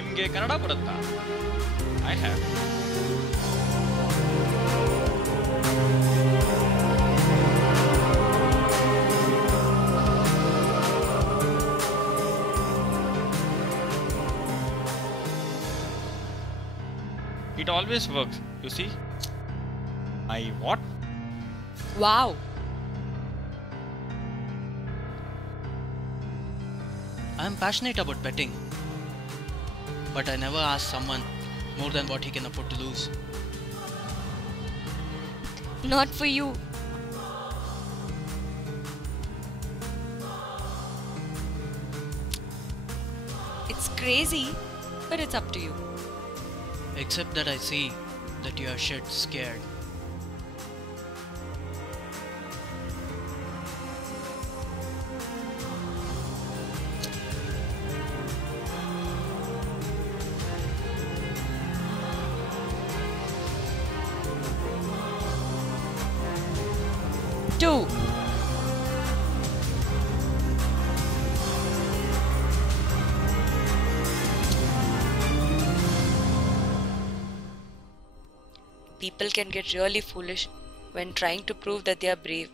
ನಿಮಗೆ ಕನ್ನಡ ಬರುತ್ತಾ? I have. It always works, you see. I what? Wow. I am passionate about betting, but I never ask someone more than what he can afford to lose. Not for you. It's crazy, but it's up to you. Except that I see that you are shit scared. Two. People can get really foolish when trying to prove that they are brave.